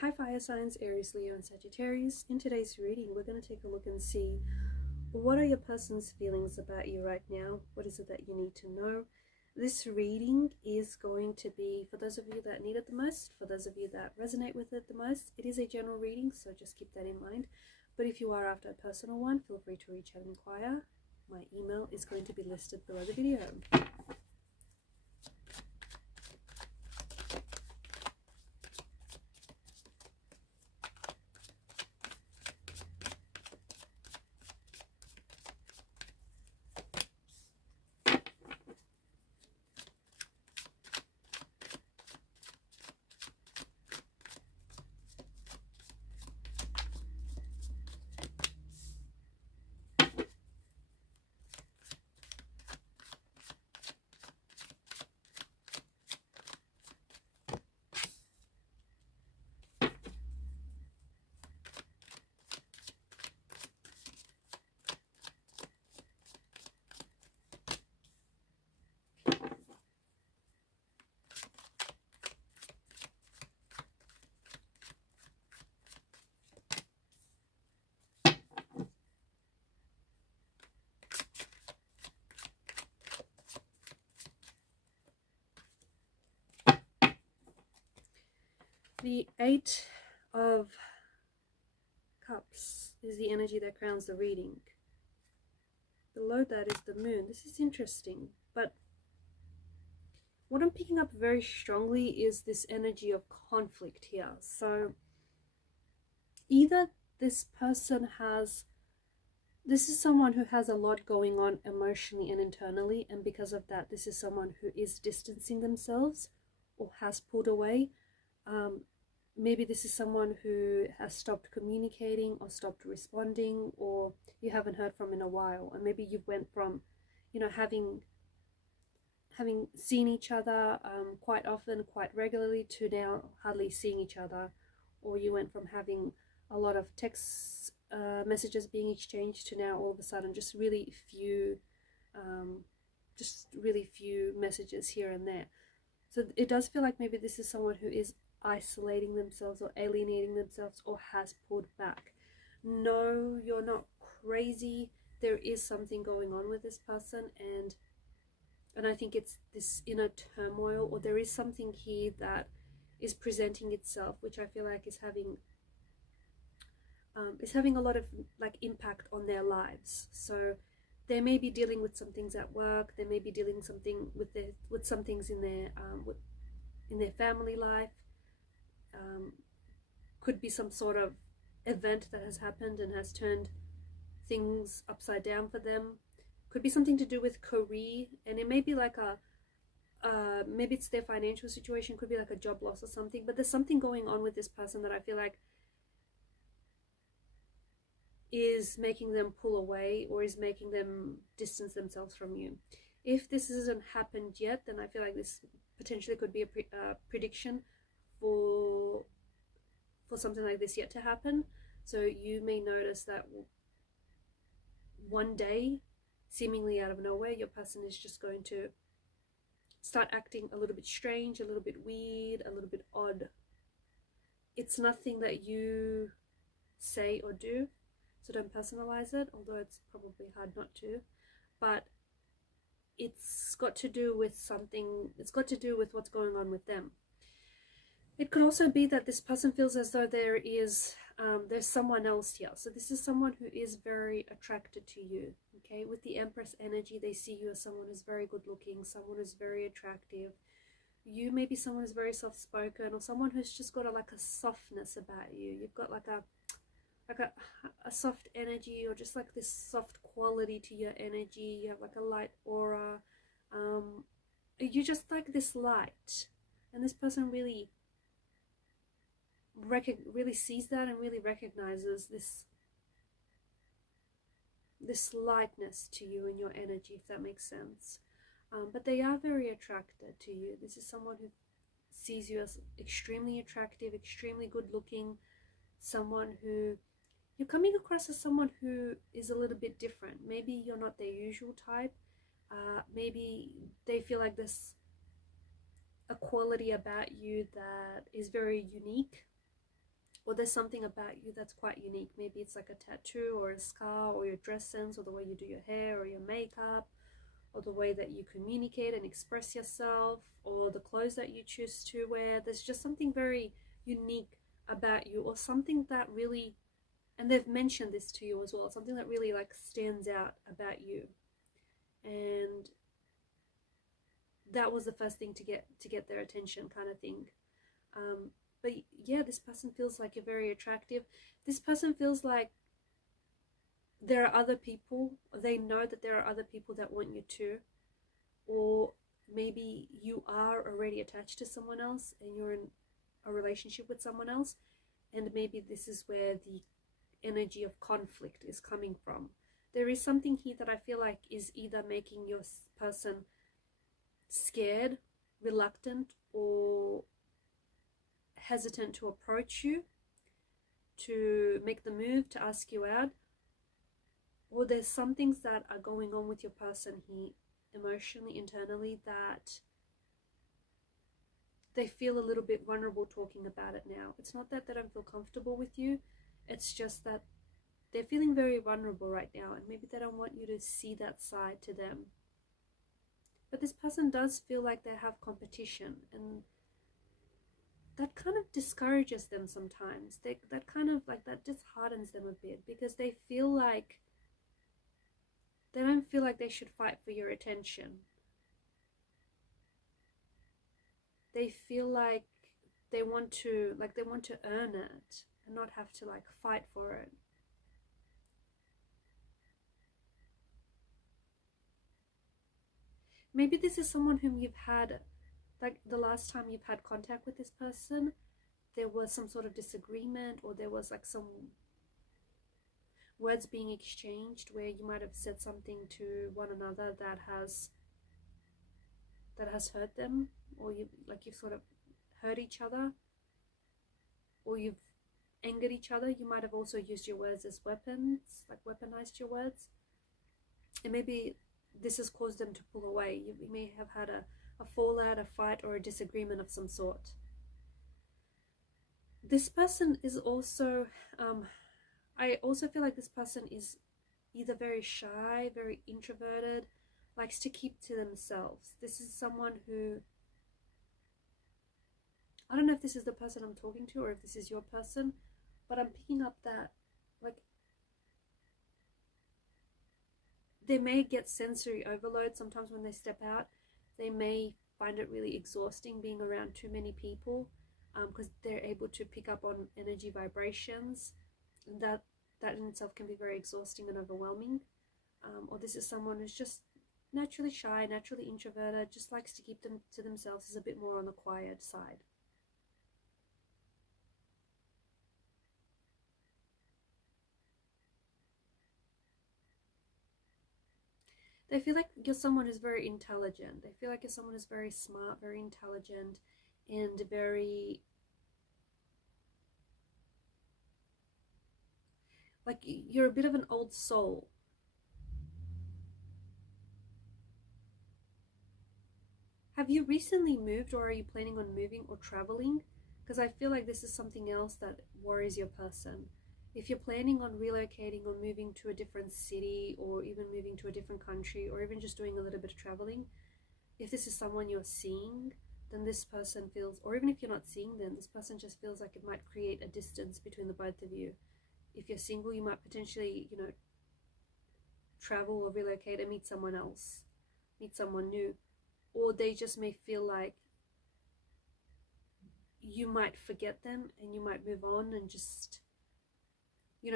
Hi fire signs, Aries, Leo and Sagittarius. In today's reading, we're going to take a look and see what are your person's feelings about you right now. What is it that you need to know? This reading is going to be for those of you that need it the most, for those of you that resonate with it the most. It is a general reading, so just keep that in mind. But if you are after a personal one, feel free to reach out and inquire. My email is going to be listed below the video. The Eight of Cups is the energy that crowns the reading. Below that is the moon. This is interesting, but what I'm picking up very strongly is this energy of conflict here. So either this is someone who has a lot going on emotionally and internally, and because of that, this is someone who is distancing themselves or has pulled away. Maybe this is someone who has stopped communicating or stopped responding, or you haven't heard from in a while. And maybe you went from, having seen each other quite often, quite regularly, to now hardly seeing each other. Or you went from having a lot of text messages being exchanged to now all of a sudden just really few messages here and there. So it does feel like maybe this is someone who is isolating themselves or alienating themselves or has pulled back. No, you're not crazy. There is something going on with this person, and I think it's this inner turmoil, or there is something here that is presenting itself, which I feel like is having a lot of impact on their lives. So they may be dealing with some things at work. They may be dealing with some things in their family life. Could be some sort of event that has happened and has turned things upside down for them. Could be something to do with career, and it may be maybe it's their financial situation. Could be like a job loss or something. But there's something going on with this person that I feel like is making them pull away, or is making them distance themselves from you. If this hasn't happened yet, then I feel like this potentially could be a prediction for something like this yet to happen. So you may notice that one day, seemingly out of nowhere, your person is just going to start acting a little bit strange, a little bit weird, a little bit odd. It's nothing that you say or do, so don't personalize it, although it's probably hard not to. But it's got to do with something. It's got to do with what's going on with them. It could also be that this person feels as though there's someone else here. So this is someone who is very attracted to you. Okay, with the Empress energy, they see you as someone who's very good looking, someone who's very attractive. You may be someone who's very soft spoken, or someone who's just got a softness about you. You've got a soft energy, or just this soft quality to your energy. You have a light aura. You just like this light, and this person really sees that and really recognizes this lightness to you in your energy, if that makes sense. But they are very attracted to you. This is someone who sees you as extremely attractive, extremely good looking, someone who you're coming across as someone who is a little bit different. Maybe you're not their usual type. Maybe they feel like there's a quality about you that is very unique. or there's something about you that's quite unique. Maybe it's like a tattoo or a scar, or your dress sense, or the way you do your hair or your makeup, or the way that you communicate and express yourself, or the clothes that you choose to wear. There's just something very unique about you, or something that really, and they've mentioned this to you as well, something that really like stands out about you. And that was the first thing to get their attention, kind of thing. But yeah, this person feels like you're very attractive. This person feels like there are other people, they know that there are other people that want you too, or maybe you are already attached to someone else and you're in a relationship with someone else, and maybe this is where the energy of conflict is coming from. There is something here that I feel like is either making your person scared, reluctant, or hesitant to approach you, to make the move, to ask you out. Or there's some things that are going on with your person here, emotionally, internally, that they feel a little bit vulnerable talking about it now. It's not that they don't feel comfortable with you, it's just that they're feeling very vulnerable right now, and maybe they don't want you to see that side to them. But this person does feel like they have competition, and that kind of discourages them sometimes. That kind of like, that disheartens them a bit, because they feel like they don't feel like they should fight for your attention. They feel like they want to earn it and not have to like fight for it. Maybe this is someone whom you've had, like the last time you've had contact with this person, there was some sort of disagreement, or there was like some words being exchanged where you might have said something to one another that has hurt them, or you've sort of hurt each other, or you've angered each other. You might have also used your words as weapons, like weaponized your words, and maybe this has caused them to pull away. You may have had a fallout, a fight, or a disagreement of some sort. This person is also I also feel like this person is either very shy, very introverted, likes to keep to themselves. This is someone who, I don't know if this is the person I'm talking to or if this is your person, but I'm picking up that like they may get sensory overload sometimes when they step out. They may find it really exhausting being around too many people, because they're able to pick up on energy vibrations. That in itself can be very exhausting and overwhelming. Or this is someone who's just naturally shy, naturally introverted, just likes to keep them to themselves, is a bit more on the quiet side. They feel like you're someone who's very intelligent. They feel like you're someone who's very smart, very intelligent, and very, like, you're a bit of an old soul. Have you recently moved, or are you planning on moving or traveling? Because I feel like this is something else that worries your person. If you're planning on relocating or moving to a different city, or even moving to a different country, or even just doing a little bit of traveling, if this is someone you're seeing, then this person feels, or even if you're not seeing them, this person just feels like it might create a distance between the both of you. If you're single, you might potentially, travel or relocate and meet someone else, meet someone new. Or they just may feel like you might forget them and you might move on and just,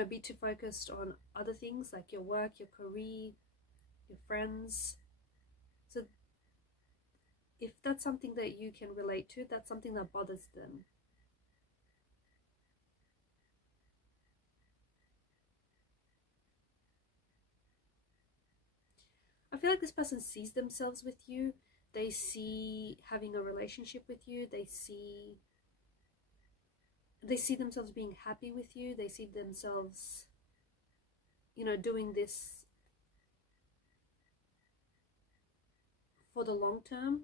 be too focused on other things like your work, your career, your friends. So if that's something that you can relate to, that's something that bothers them. I feel like this person sees themselves with you. They see having a relationship with you. They see themselves being happy with you. They see themselves, doing this for the long term.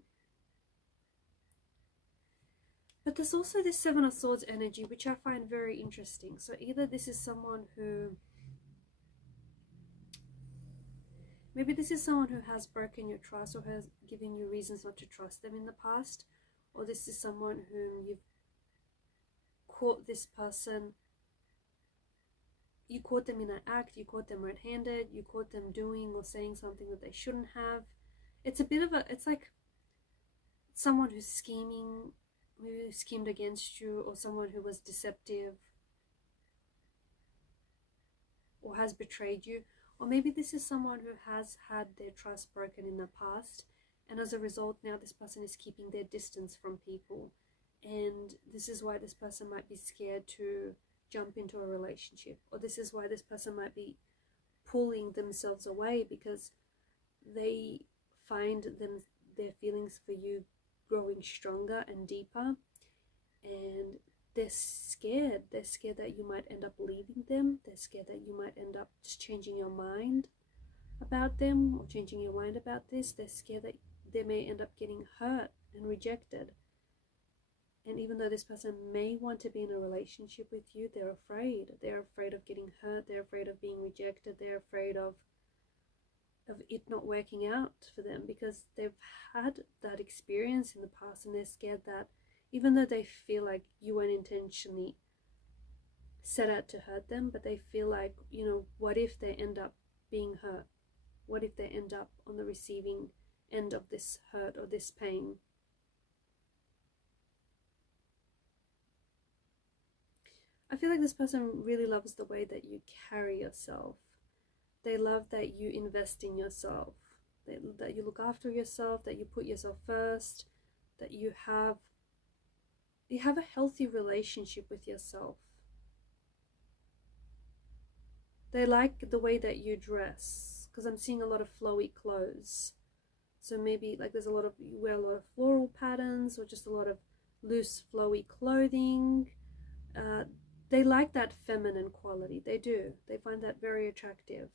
But there's also this Seven of Swords energy, which I find very interesting. So either this is someone who, maybe this is someone who has broken your trust or has given you reasons not to trust them in the past, or this is someone whom you've caught this person, you caught them in an act, you caught them red-handed, you caught them doing or saying something that they shouldn't have. It's a bit of a, it's like someone who's scheming, who schemed against you, or someone who was deceptive or has betrayed you. Or maybe this is someone who has had their trust broken in the past, and as a result now this person is keeping their distance from people, and this is why this person might be scared to jump into a relationship, or this is why this person might be pulling themselves away because they find their feelings for you growing stronger and deeper, and they're scared that you might end up leaving them. They're scared that you might end up just changing your mind about them or changing your mind about this. They're scared that they may end up getting hurt and rejected, and even though this person may want to be in a relationship with you, they're afraid of getting hurt, they're afraid of being rejected, they're afraid of it not working out for them because they've had that experience in the past, and they're scared that even though they feel like you weren't intentionally set out to hurt them, but they feel like, you know, what if they end up being hurt? What if they end up on the receiving end of this hurt or this pain? I feel like this person really loves the way that you carry yourself. They love that you invest in yourself, that you look after yourself, that you put yourself first, that you have a healthy relationship with yourself. They like the way that you dress, because I'm seeing a lot of flowy clothes. So maybe like there's you wear a lot of floral patterns or just a lot of loose flowy clothing. They like that feminine quality. They do. They find that very attractive.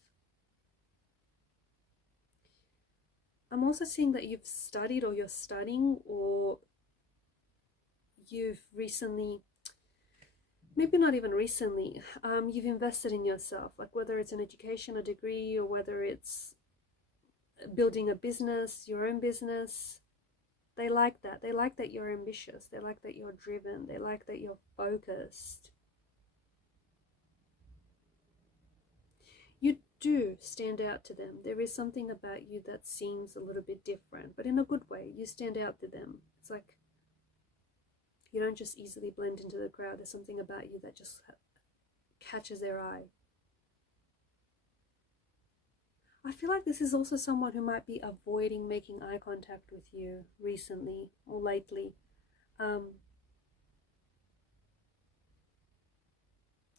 I'm also seeing that you've studied or you're studying, or you've recently, maybe not even recently, you've invested in yourself, like whether it's an education, a degree, or whether it's building a business, your own business. They like that. They like that you're ambitious. They like that you're driven. They like that you're focused. You do stand out to them. There is something about you that seems a little bit different, but in a good way. You stand out to them. It's like you don't just easily blend into the crowd. There's something about you that just catches their eye. I feel like this is also someone who might be avoiding making eye contact with you recently or lately.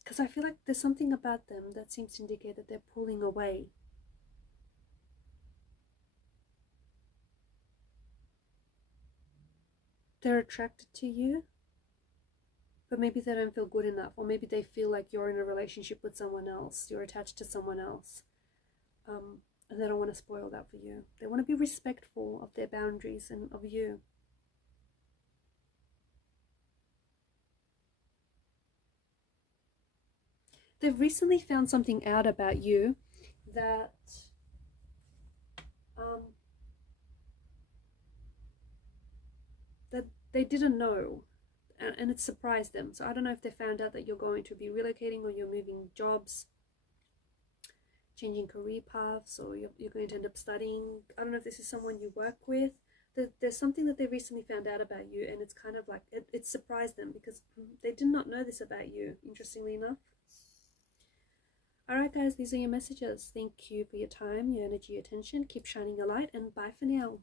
Because I feel like there's something about them that seems to indicate that they're pulling away. They're attracted to you, but maybe they don't feel good enough, or maybe they feel like you're in a relationship with someone else, you're attached to someone else, and they don't want to spoil that for you. They want to be respectful of their boundaries and of you. They've recently found something out about you that that they didn't know, and it surprised them. So I don't know if they found out that you're going to be relocating, or you're moving jobs, changing career paths, or you're going to end up studying. I don't know if this is someone you work with. There's something that they recently found out about you, and it's kind of like it surprised them because they did not know this about you, interestingly enough. Alright guys, these are your messages. Thank you for your time, your energy, your attention. Keep shining your light, and bye for now.